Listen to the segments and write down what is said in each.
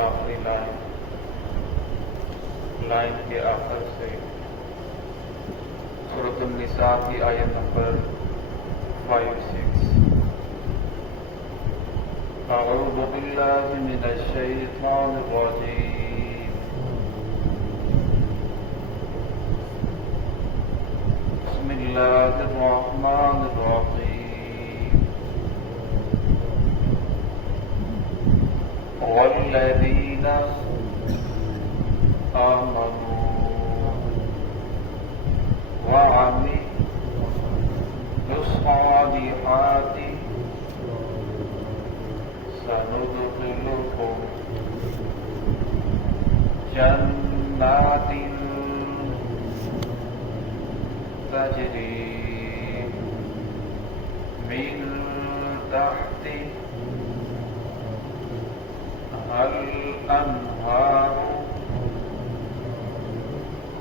آخری لائن کے آخر سے سورۃ النساء کی آیت نمبر 5-6. اعوذ باللہ من الشیطان الرجیم. بسم اللہ الرحمن الرحیم. والذین آمنوا وعملوا الصالحات سندخلهم جنات تجری من تحتها الأنهار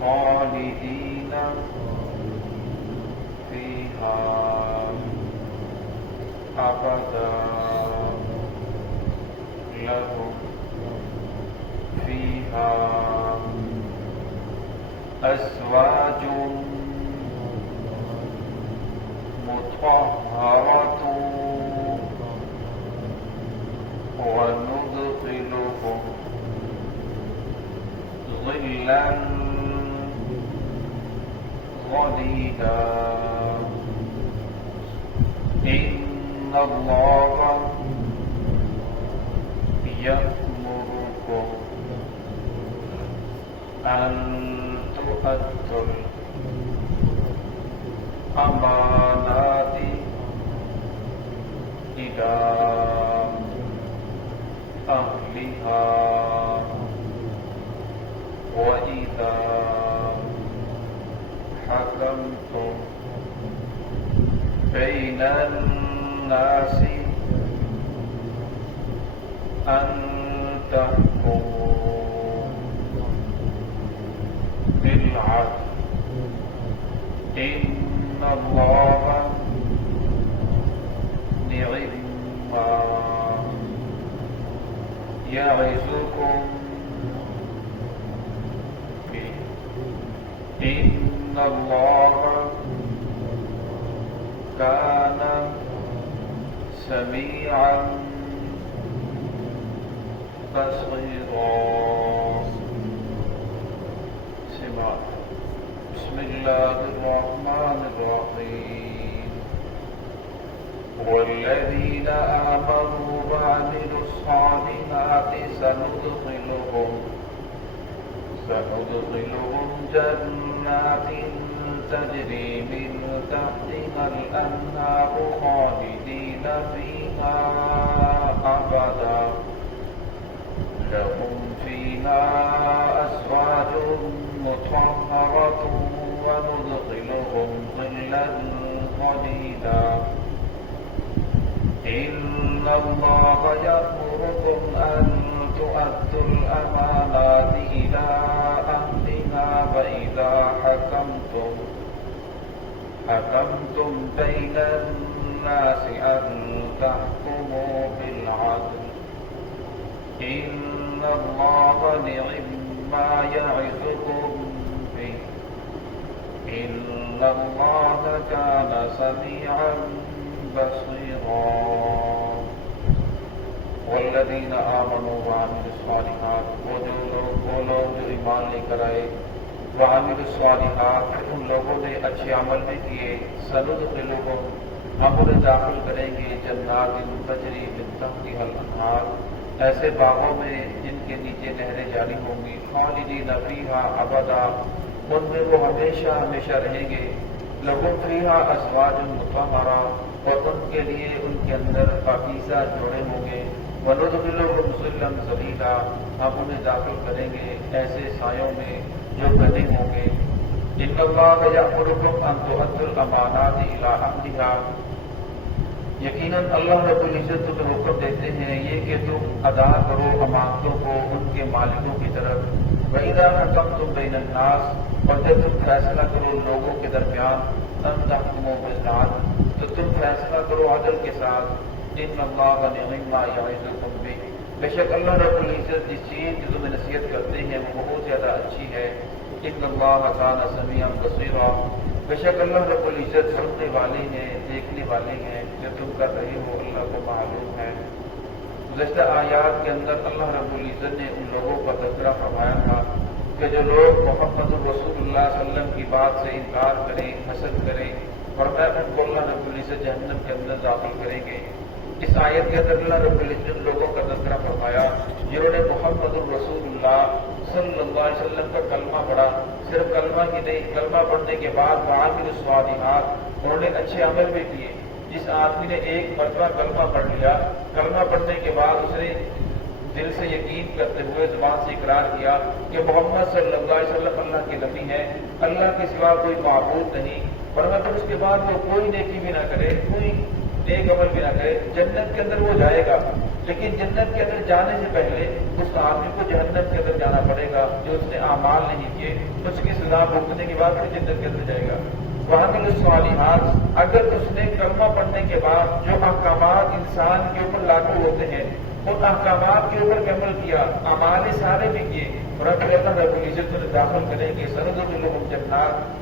خالدين فيها أبدا لهم فيها أزواج مطهرة وندخلهم ظلا ظليلا. إن الله يأمركم أن تؤدوا الأمانات إلى أهلها وإذا حكمتم بين الناس أن تحكموا بالعدل. إن الله نعم ما يعظكم به. إن الله كان سميعا بصيرا. بسم الله الرحمن الرحيم. والذين آمنوا وعملوا الصالحات سندخلهم جنات تجري من تحتها الأنهار خالدين فيها أبدا لهم فيها أزواج مطهرة وندخلهم ظلا ظليلا. إن الله يأمركم أن تؤدوا الأمانات إلى أهلها وإذا حكمتم بين الناس أن تحكموا بالعدل. إن الله نعم ما يعظكم به. إن الله كان سميعا بصيرا. والذین آمنوا وعملوا الصالحات، وہ لوگ جو ایمان لے کر آئے، وعملوا الصالحات، ان لوگوں نے اچھے عمل بھی کیے، سندخلهم، ہم انہیں داخل کریں گے جنات تجری من تحتها الانہار، ایسے باغوں میں جن کے نیچے نہریں جاری ہوں گی، خالدین فیہا ابدا، ان میں وہ ہمیشہ ہمیشہ رہیں گے، لہم فیہا ازواج مطہرہ، اور ان کے لیے ان کے اندر پاکیزہ جوڑے ہوں گے، وندخلهم ظلا ظلیلا، ہم انہیں داخل کریں گے ایسے سایوں میں جو گھنے ہوں گے. ان اللہ یأمرکم ان تؤدوا الامانات الی اہلہا، یقیناً اللہ رب العزت تمہیں حکم دیتے ہیں یہ کہ تم ادا کرو امانتوں کو ان کے مالکوں کی طرف. وَإِذَا حَكَمْتُمْ بَيْنَ النَّاسِ، اور جب تم فیصلہ کرو لوگوں کے درمیان، أَن تَحْكُمُوا بِالْعَدْلِ، تو تم فیصلہ کرو عدل کے ساتھ. إِنَّ اللَّهَ نِعِمَّا يَعِظُكُم بِهِ، بے شک اللہ رب العزت جس چیز کی تمہیں نصیحت کرتے ہیں وہ بہت زیادہ اچھی ہے۔ ان اللہ کان سمیعا بصیرا، بے شک اللہ رب العزت سننے والے ہیں، دیکھنے والے ہیں، جو تم کر رہے ہو اللہ کو معلوم ہے۔ گزشتہ آیات کے اندر اللہ رب العزت نے ان لوگوں کا تذکرہ فرمایا تھا کہ جو لوگ محمد رسول اللہ صلی اللہ علیہ وسلم کی بات سے انکار کریں، حسد کریں، اور ان کو اللہ رب العزت جہنم کے اندر داخل کریں گے۔ اس آیت کے اندر اللہ رب العزت نے لوگوں کا تذکرہ فرمایا جنہوں نے محمد رسول اللہ صلی اللہ علیہ وسلم کا کلمہ پڑھا، صرف کلمہ ہی نہیں، کلمہ پڑھنے کے بعد وعاملوا الصالحات، انہوں نے اچھے عمل بھی کیے۔ جس آدمی نے ایک مرتبہ کلمہ پڑھ لیا، کلمہ پڑھنے کے بعد اس نے دل سے یقین کرتے ہوئے زبان سے اقرار کیا کہ محمد صلی اللہ علیہ وسلم اللہ کے نبی ہیں، اللہ کے سوا کوئی معبود نہیں، ورنہ پھر اس کے بعد وہ کوئی نیکی بھی نہ کرے، کوئی نیک عمل بھی نہ کرے، جنت کے اندر وہ جائے گا۔ لیکن جنت کے اندر جانے سے پہلے اس آدمی کو جہنم کے اندر جانا پڑے گا جو اس نے اعمال نہیں کیے، اس کی سزا بھگتنے کے بعد پھر جنت کے اندر جائے گا۔ وعاملوا الصالحات، اگر اس نے کلمہ پڑھنے کے بعد جو احکامات انسان کے اوپر لاگو ہوتے ہیں ان احکامات کے اوپر عمل کیا، اعمال سارے بھی کیے، اور پھر اللہ رب العزت میں داخل کریں گے سندخلہم جنات،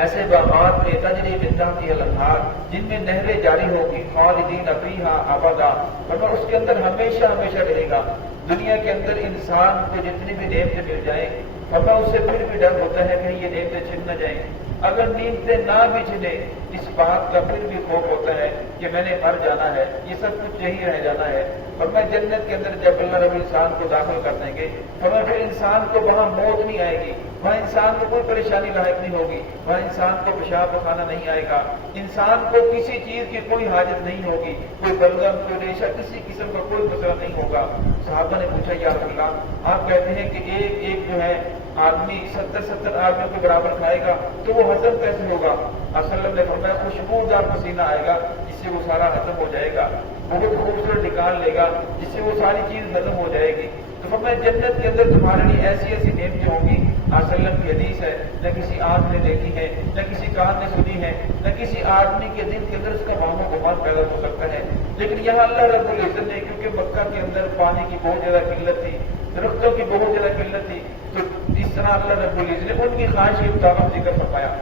ایسے باغات میں تجری من تحتہا الانہار، جن میں نہریں جاری ہوگی، خالدین فیہا ابدا، اور اس کے اندر ہمیشہ ہمیشہ رہے گا۔ دنیا کے اندر انسان کو جتنی بھی نعمتیں مل جائیں، ورنہ اسے پھر بھی ڈر ہوتا ہے کہ یہ نعمتیں چھن نہ جائیں۔ اگر نعمتیں نہ بھی چھنے، اس بات کا پھر بھی خوف ہوتا ہے کہ میں نے مر جانا ہے، یہ سب کچھ یہی رہ جانا ہے۔ اور میں جنت کے اندر جب اللہ رب انسان کو داخل کر دیں گے تو پھر انسان کو وہاں موت نہیں آئے گی، وہاں انسان کو کوئی پریشانی لاحق نہیں ہوگی، وہاں انسان کو پیشاب پخانا نہیں آئے گا، انسان کو کسی چیز کی کوئی حاجت نہیں ہوگی، کوئی بلغم، کوئی ریشہ، کسی قسم کا کوئی مسئلہ نہیں ہوگا۔ صحابہ نے پوچھا یا رسول اللہ، آپ کہتے ہیں کہ ایک جو ہے آدمی 70 آدمیوں کے برابر کھائے گا تو وہ ہضم کیسے ہوگا؟ وسلم نے فرمایا خوشبودار پسینہ آئے گا جس سے وہ سارا ہضم ہو جائے گا، بہت خوبصورت نکال لے گا جس سے وہ ساری چیز ہضم ہو جائے گی۔ تو فرمایا جنت کے اندر تمہارے لیے ایسی ایسی نعمتیں ہوں گی، وسلم کی حدیث ہے، نہ کسی آنکھ نے دیکھی ہے، نہ کسی کان نے سنی ہے، نہ کسی آدمی کے دل کے اندر اس کا وہم و گمان پیدا ہو سکتا ہے۔ لیکن یہاں اللہ رب العزت نے، کیونکہ مکہ کے اندر پانی کی بہت زیادہ قلت تھی، درختوں کی بہت زیادہ قلت تھی، تو اس طرح اللہ رب العزت نے ان کی خواہش کے مطابق ذکر فرمایا۔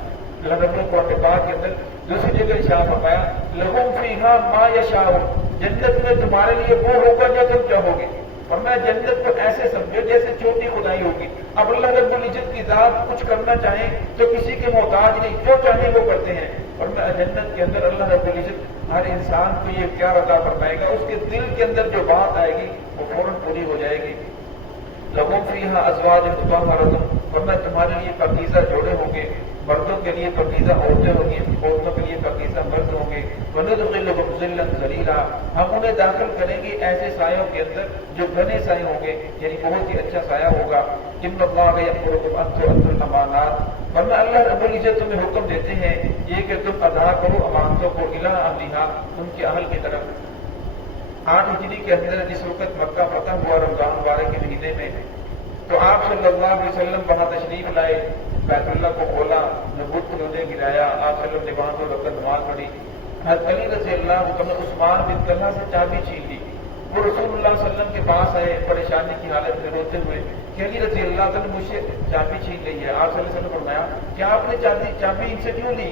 اللہ رب القرآن پاک کے اندر دوسری جگہ ارشاد فرمایا لہم فیہا ما یشاؤون، جنت میں تمہارے لیے وہ ہوگا جو تم چاہو گے۔ اور میں جنت کو ایسے سمجھو جیسے چھوٹی خدائی ہوگی۔ اب اللہ رب العزت کی ذات کچھ کرنا چاہیں تو کسی کے محتاج نہیں، جو چاہیں وہ کرتے ہیں۔ اور میں جنت کے اندر اللہ رب العزت ہر انسان کو یہ کیا عطا فرمائے گا، اس کے دل کے اندر جو بات آئے گی وہ فوراً پوری ہو جائے گی۔ لہم فیہا ازواج مطہرۃ، اور میں تمہارے لیے پاکیزہ جوڑے ہوں گے، مردوں کے لیے پاکیزہ عورتیں ہوں گی، عورتوں کے لیے پاکیزہ مرد ہوں گے۔ وندخلہم ظلا ظلیلا، ہم انہیں داخل کریں گے ایسے سایوں کے اندر جو گھنے سائے ہوں گے، یعنی بہت ہی اچھا سایہ ہوگا۔ ان اللہ یأمرکم ان تؤدوا الامانات، ورنہ اللہ رب العزت تمہیں حکم دیتے ہیں یہ کہ تم ادا کرو امانتوں کو الی اہلھا، ان کے اہل کی طرف۔ 8 ہجری کے اندر جس وقت مکہ فتح ہوا رمضان مبارک کے مہینے میں، تو آپ صلی اللہ علیہ وسلم وہاں تشریف لائے، بیت اللہ کو کھولا، نبوت کو روزے گرایا، آپ صلی اللہ علیہ وسلم نے وہاں 2 رکعت نماز پڑھی۔ حضرت علی رضی اللہ عنہ عثمان بن طلحہ سے چابی چھین لی، وہ رسول اللہ صلی اللہ علیہ وسلم کے پاس آئے پریشانی کی حالت میں روتے ہوئے کہ علی رضی اللہ عنہ مجھ سے چابی چھین لی ہے۔ آپ صلی اللہ علیہ وسلم نے فرمایا کہ آپ نے چابی ان سے کیوں لی؟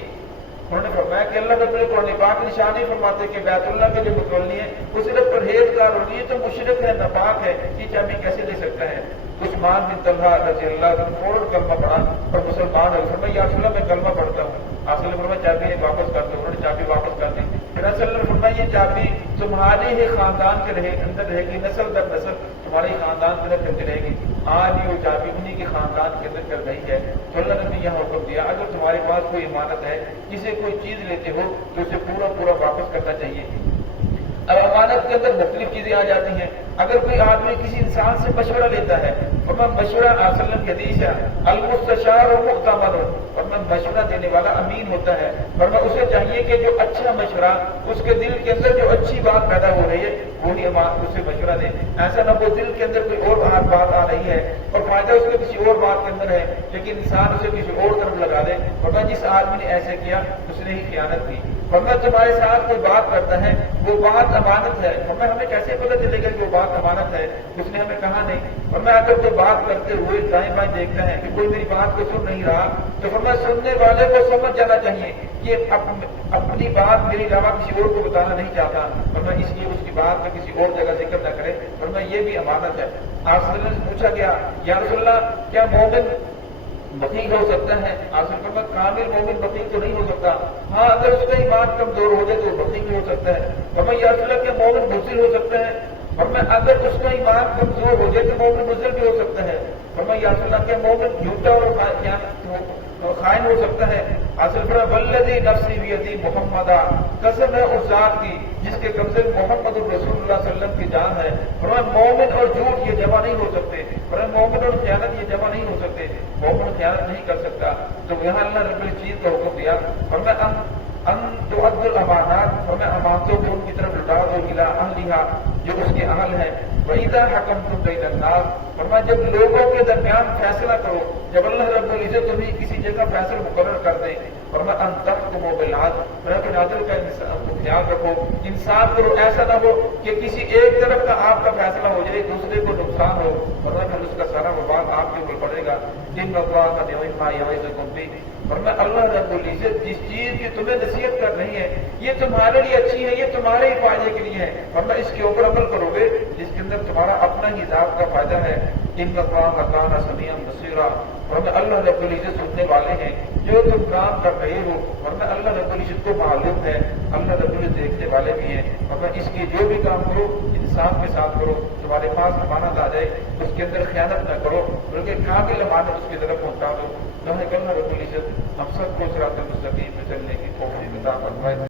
انہوں نے فرمایا کہ اللہ رب القرآن پاک نشان ہی فرماتے کہ بیت اللہ کے جو متولی ہیں وہ صرف پرہیزگار ہوگی، تو مشرک ہے، ناپاک ہے، یہ چابی کیسے دے سکتا ہے؟ عثمان بن طلحہ رضی اللہ عنہ فوراً کلمہ پڑھا اور مسلمان ہو۔ فرمایا یا رسول اللہ میں کلمہ پڑھتا ہوں۔ آپ نے فرمایا چابی واپس کر دو، انہوں نے چابی واپس کر دی۔ پھر رسول اللہ نے فرمایا یہ چابی تمہارے ہی خاندان کے اندر رہے گی، نسل در نسل تمہارے خاندان کے اندر چلتی رہے گی۔ آج یہ وہ چابی انہی کے خاندان کے اندر چل رہی ہے۔ تو اللہ نے یہاں حکم دیا اگر تمہارے پاس کوئی امانت ہے، کسی کوئی چیز لیتے ہو تو اسے پورا واپس کرنا چاہیے۔ اب امانت کے اندر مختلف چیزیں آ جاتی ہیں۔ اگر کوئی آدمی کسی انسان سے مشورہ لیتا ہے اور میں مشورہ وسلم کی حدیث ہے المستشار و مؤتمن، اور میں مشورہ دینے والا امین ہوتا ہے، اور میں اسے چاہیے کہ جو اچھا مشورہ اس کے دل کے اندر جو اچھی بات پیدا ہو رہی ہے وہی اسے مشورہ دے، ایسا نہ وہ دل کے اندر کوئی اور بات آ رہی ہے اور فائدہ اس کے کسی اور بات کے اندر ہے لیکن انسان اسے کسی اور طرف لگا دے، ورنہ جس آدمی نے ایسے کیا اس نے ہی خیانت کی۔ ورنہ تمہارے ساتھ کوئی بات کرتا ہے وہ بات امانت ہے، ورنہ ہمیں کیسے پتہ چلے گا کہ وہ بات امانت ہے؟ اس نے ہمیں کہا نہیں۔ ورنہ اگر کوئی بات کرتے ہوئے دائیں بائیں دیکھتا ہے کہ کوئی میری بات کو سن نہیں رہا تو فرمایا سننے والے کو سمجھ جانا چاہیے کہ اپنی بات میری علاوہ کسی اور کو بتانا نہیں چاہتا، ورنہ اس لیے اس کی بات کا کسی اور جگہ ذکر نہ کرے، ورنہ یہ بھی امانت ہے۔ آپ صلی اللہ علیہ وسلم سے پوچھا گیا یا رسول اللہ کیا مومن بخیل ہو سکتا ہے؟ آپ نے فرمایا کامل مومن بخیل تو نہیں ہو سکتا، ہاں اگر اس کا ایمان کمزور ہو جائے تو بخیل ہو سکتا ہے۔ فرمایا یا رسول اللہ کیا مومن بخیل ہو سکتا ہے؟ فرمایا اگر اس کا ایمان کمزور ہو جائے تو مومن بزدل بھی ہو سکتا ہے۔ فرمایا یا رسول اللہ کیا مومن جھوٹا اور خائن ہو سکتا ہے؟ حاصل فرمایا والذی نفسی بیدی محمدہ، قسم ہے اس ذات کی جس کے قبضے میں محمد رسول اللہ صلی اللہ علیہ وسلم کی جان ہے۔ فرمایا مومن اور جھوٹ یہ جمع نہیں ہو سکتے، فرمایا مومن اور خیانت یہ جمع نہیں ہو سکتے، مومن خیانت نہیں کر سکتا۔ تو یہاں اللہ رب العزت کا حکم دیا، فرمایا ان تؤد الامانات، فرمایا امانتوں کو ان کی طرف لوٹا دو الی اہلھا، جو اس کے اہل ہیں۔ وَإِذَا حَكَمْتُمْ بَيْنَ النَّاسِ، فرمایا جب لوگوں کے درمیان فیصلہ کرو، جب اللہ رب العزت تمہیں کسی جگہ فیصلہ مقرر کر دیں، فرمایا ان تحکموا بالعدل، فرمایا کہ عدل کا خیال رکھو، انصاف کرو، ایسا نہ ہو کہ کسی ایک طرف کا آپ کا فیصلہ ہو جائے دوسرے کو نقصان ہو، فرمایا پھر اس کا سارا وبال آپ کے اوپر پڑے گا۔ ان اللہ نعم ما یعظکم بہ، فرمایا اللہ رب العزت جس چیز کی تمہیں نصیحت کر رہی ہے یہ تمہارے لیے اچھی ہے، یہ تمہارے ہی فائدے کے لیے ہے، فرمایا اس کے اوپر عمل کرو گے جس کے اندر تمہارا اپنا ہی ذات کا فائدہ ہے۔ ان اللہ کان سمیعا بصیرا، فرمایا اللہ رب العزت سننے والے ہیں جو تم کام کر رہے ہو، فرمایا اللہ رب العزت کو معلوم ہے، اللہ رب العزت دیکھنے والے بھی ہیں، فرمایا اس کی جو بھی کام کرو انصاف کے ساتھ کرو، تمہارے پاس امانت آ جائے اس کے اندر خیانت نہ کرو بلکہ کامل امانت اس کی طرف پہنچا دو۔ اللہ رب العزت ہم سب کو صراط المستقیم پہ چلنے کی توفیق عطا فرمائے۔